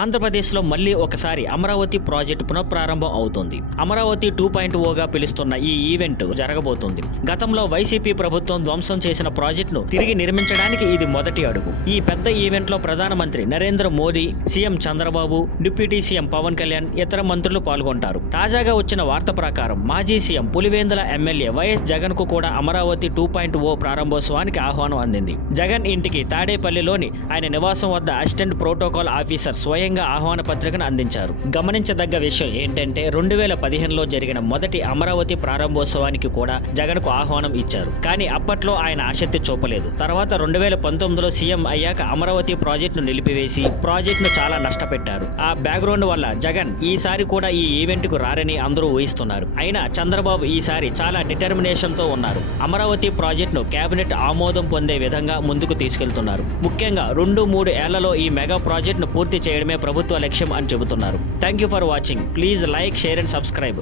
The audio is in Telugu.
ఆంధ్రప్రదేశ్లో మళ్లీ ఒకసారి అమరావతి ప్రాజెక్టు పునఃప్రారంభం అవుతుంది. అమరావతి 2.0గా పిలుస్తున్న ఈ ఈవెంట్ జరగబోతుంది. గతంలో వైసీపీ ప్రభుత్వం ధ్వంసం చేసిన ప్రాజెక్టును తిరిగి నిర్మించడానికి ఇది మొదటి అడుగు. ఈ పెద్ద ఈవెంట్లో ప్రధానమంత్రి Narendra Modi, CM Chandrababu, deputy CM Pawan Kalyan, ఇతర మంత్రులు పాల్గొంటారు. తాజాగా వచ్చిన వార్త ప్రకారం మాజీ సీఎం పులివెందుల ఎమ్మెల్యే వైఎస్ జగన్ కు కూడా అమరావతి 2.0 ప్రారంభోత్సవానికి ఆహ్వానం అందింది. జగన్ ఇంటికి తాడేపల్లిలోని ఆయన నివాసం వద్ద అసిస్టెంట్ ప్రోటోకాల్ ఆఫీసర్ స్వయంగా ఆహ్వాన పత్రికను అందించారు. గమనించదగ్గ విషయం ఏంటంటే 2015లో జరిగిన మొదటి అమరావతి ప్రారంభోత్సవానికి కూడా జగన్ కు ఆహ్వానం ఇచ్చారు. కానీ అప్పట్లో ఆయన ఆసక్తి చూపలేదు. తర్వాత 2019లో సీఎం అయ్యాక అమరావతి ప్రాజెక్టును నిలిపివేసి ప్రాజెక్టును చాలా నష్టపెట్టారు. ఆ బ్యాక్గ్రౌండ్ వల్ల జగన్ ఈసారి కూడా ఈ ఈవెంట్ కు రారని అందరూ ఊహిస్తున్నారు. అయినా చంద్రబాబు ఈసారి చాలా డిటర్మినేషన్ తో ఉన్నారు. అమరావతి ప్రాజెక్టును కేబినెట్ ఆమోదం పొందే విధంగా ముందుకు తీసుకెళ్తున్నారు. ముఖ్యంగా 2-3 ఏళ్లలో ఈ మెగా ప్రాజెక్టును పూర్తి చేయడమే ప్రభుత్వ లక్ష్యం అని చెబుతున్నారు. Thank you for watching. Please like, share and subscribe.